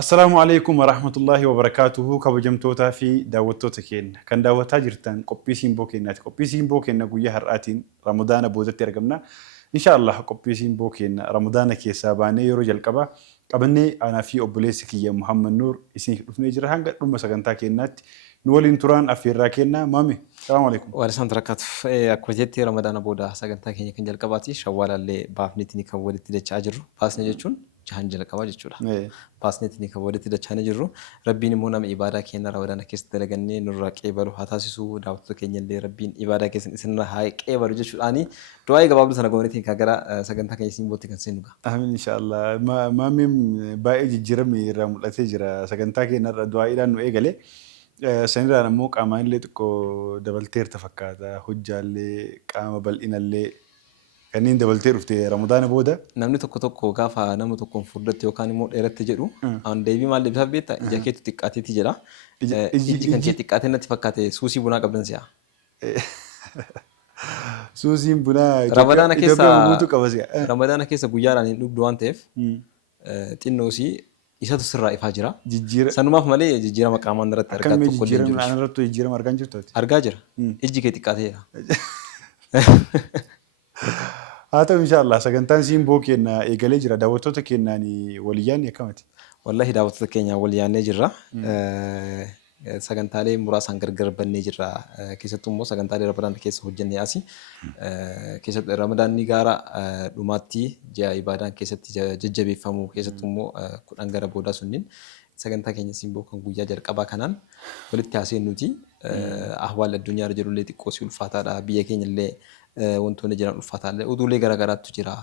Assalamu alaikum warahmatullahi wabarakatuhu kabajamtootaa fi daawwattoota keenya kan daawwataa jirtan qophii Simboo keenyaati. Qophii Simboo keenya guyyaa har'aatiin Ramadaana boodatti argamna. Inshaallah qophii Simboo keenya Ramadaana keessaa baanee yeroo jalqabaa qabannee aanaa fi obboleessi kiyya Muhammad Nuur isin dhufnee jira hanga dhuma sagantaa keenyaatti nu waliin turaan affeerraa keenna maami. Assalamu alaikum. Waalaikum barakatuh. Akkuma jetti Ramadaana booda sagantaa keenya kan jalqabaati shawwaalallee baafneetiin kan walitti dachaa jirru. Baasne jechuun jahan jalqabaa jechuudha. Baasneetiin kan walitti dachaa jirru. Rabbiin immoo nama ibaadaa keenya Ramadaana keessatti dalagannee nurraa qeebalu haa taasisu. Daawwattoota keenya illee Rabbiin ibaadaa keessan isinirraa haa qeebalu jechuudhaani du'aa gabaabduu sana goonetiin kan gara sagantaa keenya Simbootti kan seenuga. Amiin inshaallah. Maamiin baay'ee jijjiiramni irraa mul'atee jira. Sagantaa keenya irra du'aa'iidhaan nu eegale. Sanirraan immoo qaamaan illee xiqqoo dabalteerta fakkaata. Hojjaallee qaama bal'inallee kanneen dabaltee dhufte Ramadaana booda. Namni tokko gaafa nama tokkoon furdatti yookaan immoo dheeratti jedhu aan deebii maal deebisaaf beektaa ija keetu xiqqaateeti jedha. Iji kan kee xiqqaatee natti fakkaate suusii bunaa qabdan si'a. Suusiin bunaa Ramadaana keessa guyyaadhaan hin dhugdu waan ta'eef xinnoosii isatu sirraa ifaa jira. Sanumaaf malee jijjiirama qaamaan irratti argaa tokko illee jiru. Akkamiin irratti jijjiirama argaa jirtu? Argaa jira. Iji kee xiqqaateera. Haa ta'u inshaallah sagantaan Simboo keenya eegalee jira. Daawwattoota keenyaan waliyyaan akkamati? Wallahi daawwattoota keenyaan waliyaannee jirra. Sagantaalee muraasaan gargar bannee jirra. Keessattuu immoo sagantaalee Ramadaana keessa hojjennee asii. Keessatti Ramadaanni gara dhumaatti ji'a ibaadaan keessatti jajjabeeffamu keessattuu immoo 10 gara boodaa sunniin sagantaa keenya Simboo kan guyyaa jalqabaa kanaan walitti haaseennuuti. Ahwaal addunyaa irra jirullee xiqqoo si ulfaataadha. Biyya keenya illee wantoonni jiran ulfaataallee oduulee garaagaraatu jira.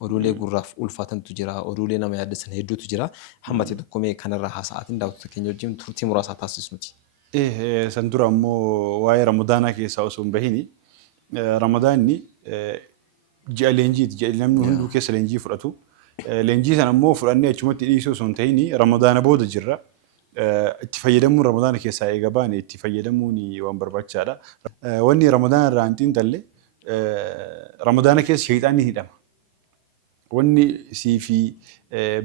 Oduulee gurraaf ulfaatantu jira. Oduulee nama yaaddeessan hedduutu jira. Hammati tokkomee kanarraa haasa'aatiin daawwattoota keenya wajjin turtii muraasaa taasisnuti. San dura ammoo waa'ee Ramadaanaa keessaa osoo hin bahini Ramadaanni ji'a leenjiiti. Ji'a namni hunduu keessa leenjii fudhatu. Leenjii sana ammoo fudhannee achumatti dhiisuu osoo hin ta'ini Ramadaana booda jirra. Itti fayyadamuun Ramadaana keessaa eega baane itti fayyadamuun waan barbaachisaadha. Wanni Ramadaana irraa hin xiinxalle Ramadaana keessa sheexaanni hidhama. Wanni sii fi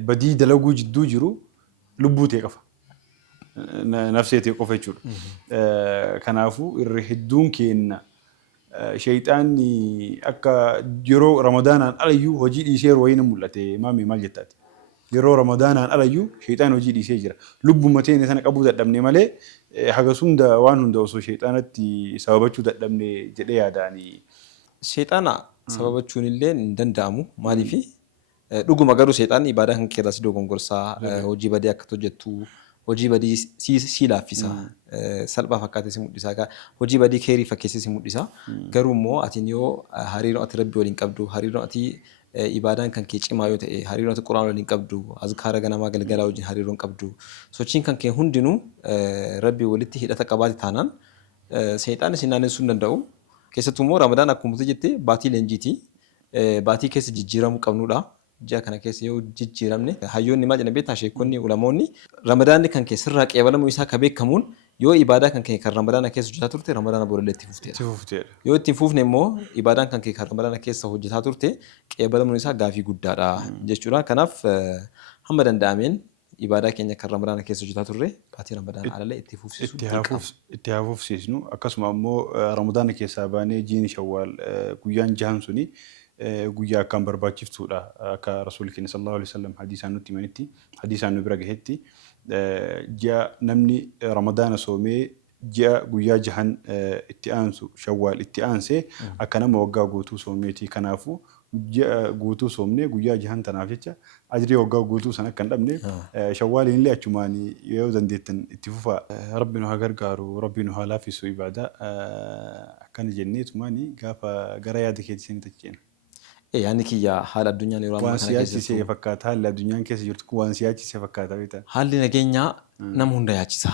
badii dalaguu jidduu jiru lubbuu ta'e qofa. Nafsee ta'e qofa jechuudha. Kanaafuu irra hedduun keenya sheexaanni akka yeroo Ramadaanaan alayyuu hojii dhiisee wayii mul'ate maamii maal jettaati? Yeroo Ramadaanaan alayyuu sheexaan hojii dhiisee jira. Lubbuma teenya sana qabuu dadhabne malee hagas hunda waan hunda osoo sheexaanatti sababachuu dadhabne jedhee yaadaanii. Sheexaana sababachuun illee hin danda'amu. Maaliif dhuguma garuu sheexaanni ibaadaa kan keessaas dogongorsaa hojii badii akka hojjettu hojii badii si laaffisa. Salphaa fakkaatee si mul'isa. Hojii badii keerii fakkeessee si mul'isa. Garuu immoo atiin yoo hariiroo ati Rabbi waliin qabdu hariiroo ati ibadaan kan kee cimaa yoo ta'e hariiroo ati Qur'aan waliin qabdu azkaara ganamaa galgalaa wajjin hariiroo qabdu sochiin kan kee hundinuu Rabbi walitti hidhata qabaate taanaan sheexaanni si naannessuu hin danda'u. Keessattuu immoo Ramadaan akkuma jettee baatii leenjiiti. Baatii keessa jijjiiramuu qabnudha. Ji'a kana keessa yoo jijjiiramne hayyoonni maal jedhan beektaa sheekonni ulamoonni Ramadaanni kan kee sirraa qeebalamuu isaa ka beekamuun yoo ibaadaa kan kee kan Ramadaana keessa hojjetaa turte Ramadaana boodallee itti fufteedha. Yoo itti fufne immoo ibaadaan kan kee kan Ramadaana keessa hojjetaa turte qeebalamuun isaa gaafii guddaadha jechuudha. Kanaaf hamma danda'ameen ibaadaa keenya kan Ramadaana keessa hojjetaa turre baatii Ramadaana alalee itti fufsiisuu itti hafuufsiisnu akkasuma immoo Ramadaana keessaa baanee jiini Shawwaal guyyaan jahan suni guyyaa akkaan barbaachiftuudha. Akka Rasuulli keenya sallallahu alaihi wasallam hadiisaan nutti himanitti hadiisaan nu bira gahetti ji'a namni Ramadaana soomee ji'a guyyaa jahan itti aansu Shawwaal itti aansee akka nama waggaa guutuu soomeeti. Kanaafuu ji'a guutuu soomnee guyyaa jahan tanaaf jecha ajrii waggaa guutuu sana akka hin dhabne Shawwaaliin illee achumaan yoo dandeettan itti fufaa. Rabbi nu haa gargaaru, Rabbi nu haa laaffisu ibaadaa akkana jenneetumaan gaafa gara yaada keetti isin tachi'ena. Yaani kiyya haala addunyaan yeroo ammaa kana keessa fakkaata. Haalli addunyaan keessa jirtu kun waan siyaachisee fakkaata beektaa. Haalli nageenyaa nama hunda yaachisa.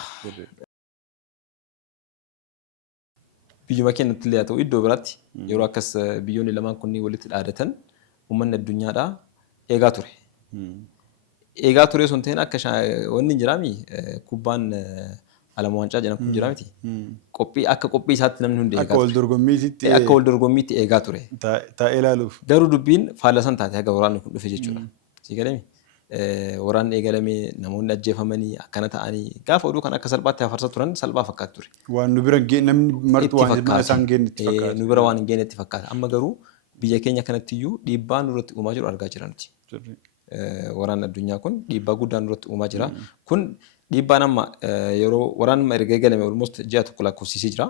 Biyyuma keenyatti illee haa ta'u iddoo biraatti yeroo akkas biyyoonni lamaan kunniin walitti dhaadatan uummanni addunyaadhaa eegaa ture. Eegaa ture sun ta'in akka wanni jiraami kubbaan alamu waancaa jedhan kun jira miti. Qophii akka qophii isaatti namni hundi Akka wal dorgommiitti akka wal dorgommiitti eegaa ture. taa'ee ilaaluuf. Garuu dubbiin faallaa san taate haga waraanni kun dhufe jechuudha. Si galami waraanni eegalamee namoonni ajjeefamanii akkana ta'anii gaafa oduu kan akka salphaatti hafarsa turan salphaa fakkaatu ture. Waan nu bira namni martuu waan mana isaan geenye itti fakkaata. Nu bira waan hin geenye itti fakkaata. Amma garuu biyya keenya kanatti iyyuu dhiibbaa nurratti uumaa jiru argaa jira nuti. Waraanni addunyaa kun dhiibbaa guddaa nurratti uumaa jira. Kun dhiibbaan amma yeroo waraanni erga eegalame almost ji'a tokko lakkoofsisee jira.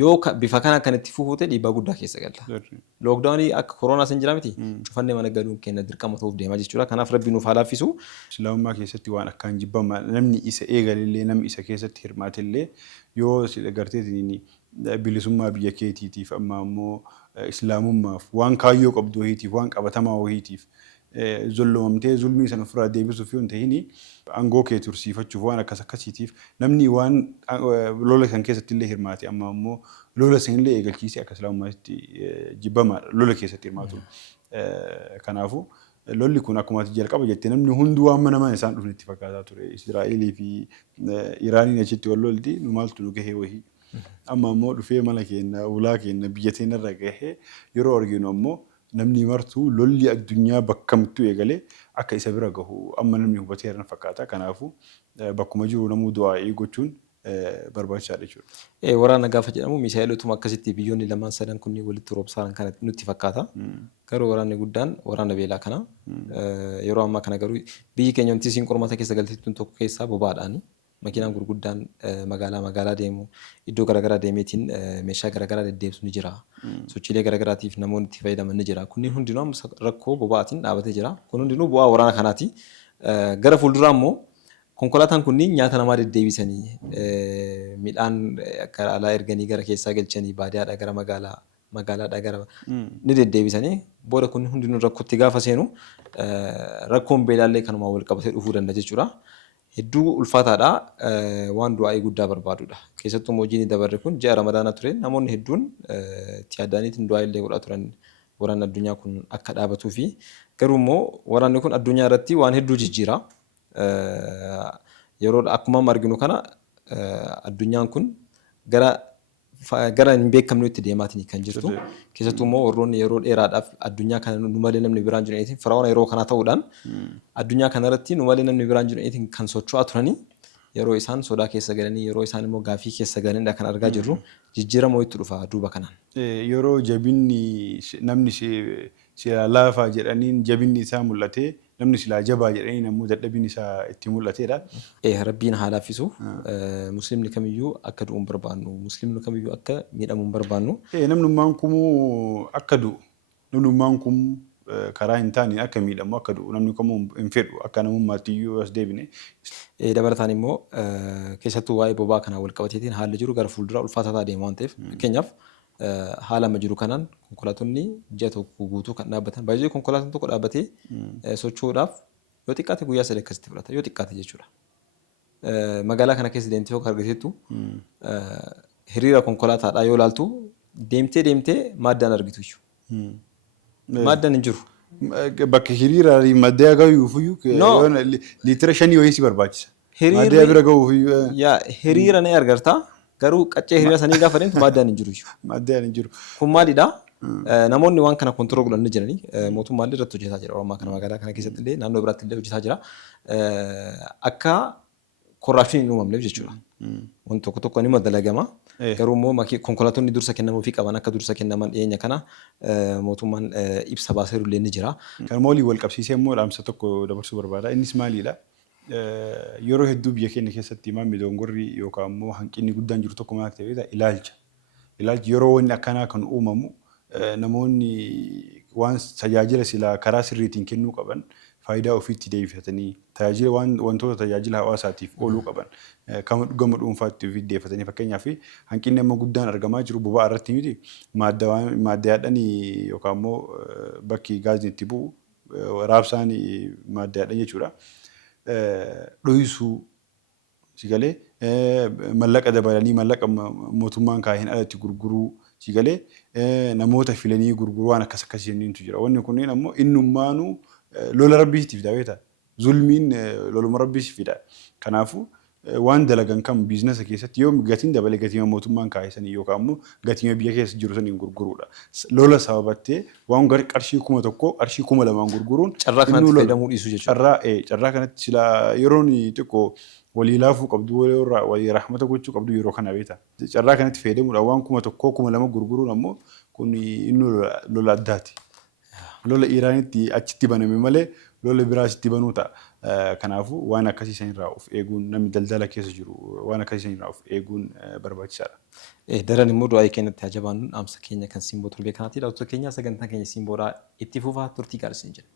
Yoo bifa kana akkanatti fufuute dhiibbaa guddaa keessa galla. Lookdaawunii akka koronaa san jira miti. Cufannee mana galuun keenya dirqama ta'uuf deemaa jechuudha. Kanaaf rabbi nuuf haa laaffisu. Islaamummaa keessatti waan akkaan jibbamaa namni isa eegalillee namni isa keessatti hirmaatillee yoo garteetiin bilisummaa biyya keetiitiif amma ammoo islaamummaaf waan kaayyoo qabdu wahiitiif waan qabatamaa wahiitiif zollomamtee zulmii sana ofirraa deebisuuf yoo ta'in aangoo kee tursiifachuuf waan akkasiitiif namni waan lola kan keessatti illee hirmaate amma ammoo lola sanillee eegalchiisee akka islaamummaatti jibbamaadha lola keessatti hirmaatu. Kanaafuu lolli kun akkuma jalqaba jettee namni hunduu waan mana isaan dhufne itti fakkaataa ture. Israa'elii fi Iraaniin achitti wal lolti nu maaltu nu gahee wahii. Amma ammoo dhufee mala keenya ulaa keenya biyya teenyarra gahee yeroo arginu ammoo namni martuu lolli addunyaa bakkamtuu eegalee akka isa bira gahu amma namni hubatee jiran fakkaata. Kanaafuu bakkuma jiru namuu du'aa gochuun barbaachisaadha jechuudha. Waraana gaafa jedhamu misaa'ilotuma akkasitti biyyoonni lamaan sadan kunniin walitti roobsaan kan nutti fakkaata. Garuu waraanni guddaan waraana beelaa kana. Yeroo ammaa kana garuu biyyi keenya wanti isiin qormaata keessa galteettuun tokko keessaa bobaadhaani. Makiinaan gurguddaan magaalaa deemu iddoo garaagaraa deemeetiin meeshaa garaagaraa deddeebsu ni jira. Sochiilee garaagaraatiif namoonni itti fayyadaman ni jira. Kunniin hundinuu rakkoo boba'aatiin dhaabatee jira. Kun hundinuu bu'aa waraana kanaati. Gara fuulduraa immoo konkolaataan kunniin nyaata namaa deddeebisanii midhaan gara alaa erganii gara keessaa galchanii baadiyyaadhaa gara magaalaadhaa gara ni deddeebisanii booda kunniin hundinuu rakkootti gaafa seenu rakkoon beelaallee kanumaan wal qabatee dhufuu danda'a jechuudha. Hedduu ulfaataadha waan du'aa'ii guddaa barbaadudha. Keessattuu hojiin dabarre kun ji'a ramadaana ture namoonni hedduun itti yaadaniitiin du'aa illee godhaa turan waraanni addunyaa kun akka dhaabatuu fi garuu immoo waraanni kun addunyaa irratti waan hedduu jijjiira. Yeroo akkuma arginu kana addunyaan kun gara hin beekamne itti deemaatiin kan jirtu. Keessattuu immoo warroonni yeroo dheeraadhaaf addunyaa kana nu malee namni biraan jiru firaa'oon yeroo kana ta'uudhaan addunyaa kanarratti nu malee namni biraan jiru kan socho'aa turanii yeroo isaan sodaa keessa galanii yeroo isaan immoo gaafii keessa galanidha kan argaa jirru jijjiirama itti dhufa duuba kanaan. Yeroo jabinni namni silaa laafaa jedhaniin jabinni isaa mul'atee namni silaa jabaa jedhanii namuu dadhabbiin isaa itti mul'ateedha. Rabbiin haa laaffisu. Musliimni kamiyyuu akka du'u hin barbaannu. Musliimni kamiyyuu akka miidhamu hin barbaannu. Namnummaan kumuu akka du'u namnummaan kumuu karaa hin taane akka miidhamu akka du'u namni kamuu hin fedhu akka namummaattiyyuu as deebine. Dabalataan immoo keessattuu waa'ee boba'aa kanaan wal qabateetiin haalli jiru gara fuulduraa ulfaataa deema waan ta'eef fakkeenyaaf haala amma jiru kanaan konkolaattonni ji'a tokko guutuu kan dhaabbatan baay'ee konkolaataan tokko dhaabbatee socho'uudhaaf yoo xiqqaate guyyaa sadii akkasitti fudhata yoo xiqqaate jechuudha. Magaalaa kana keessa deemtee yoo argiteettu hiriira konkolaataadhaa yoo ilaaltu deemtee maaddaan argitu iyyuu. Maaddaan hin jiru. Bakka hiriira maddaa gahuufiyyuu liitira 5 wayii si barbaachisa. Maddaa bira gahuufiyyuu. Hiriira ni argartaa. Garuu qaccee hiriira sanii gaafa deemtu maaddaan hin jiru. Maaddaan hin jiru. Kun maalidha? Namoonni waan kana kontirool godhan ni jiranii mootummaan irratti hojjetaa jira. Oromoo kana magaalaa kana keessatti illee naannoo biraatti illee hojjetaa jira. Akka korraapshiniin hin uumamneef jechuudha. Wanti tokko tokko ni dalagama. Garuu immoo konkolaattonni dursa kennamuufii qaban akka dursa kennaman dhiyeenya kana mootummaan ibsa baasee illee ni jira. Kan moolii wal qabsiisee immoo dhaamsa tokko dabarsuu barbaada. Innis maalidha? Yeroo hedduu biyya keenya keessatti maammi dongorri yookaan immoo hanqinni guddaan jiru tokko maal ta'eedha ilaalcha. Ilaalchi yeroo wanni akkanaa kan uumamu namoonni waan tajaajila silaa karaa sirriitiin kennuu qaban faayidaa ofiitti deebifatanii tajaajila wantoota tajaajila hawaasaatiif ooluu qaban gama dhuunfaatti ofiitti deebifatanii fakkeenyaaf hanqinni amma guddaan argamaa jiru boba'aa irratti miti maaddaadhaan yookaan immoo bakki gaazii itti bu'u raabsaan maaddaadhaan jechuudha. Dhohisuu sigalee mallaqa dabalanii mallaqa mootummaan kaayeen alatti gurguruu sigalee namoota filanii gurguruu waan akkasiitu jira. Wanni kunneen ammoo innummaanuu lola rabbiitiif daawwata. Zulmiin loluma rabbiitiif fida. Kanaafuu waan dalagan kam biizinasa keessatti yoo gatiin dabale gatii mootummaan kaayesanii yookaan immoo gatii biyya keessa jiru saniin gurguruudha. Lola sababattee waan gara qarshii 1,000 qarshii 2,000 gurguruun carraa kanatti fayyadamuu dhiisuu jechuudha. carraa kanatti sila yeroon xiqqoo walii laafuu qabdu walii rahmata gochuu qabdu yeroo kana beeta. Carraa kanatti fayyadamuudha waan 1,000 2,000 gurguruun ammoo kun inni lola addaati. Lola Iraanitti achitti baname malee lola biraasitti banuu ta'a. Kanaafuu waan akkasii sanirraa of eeguun namni daldala keessa jiru waan akkasii sanirraa of eeguun barbaachisaadha. Daran immoo du'aa keenyatti haa jabaannu dhaamsa keenya kan simboo torbee kanaatti dhaloota keenya sagantaa keenya simboodhaa itti fufaa turtii gaariin jedha.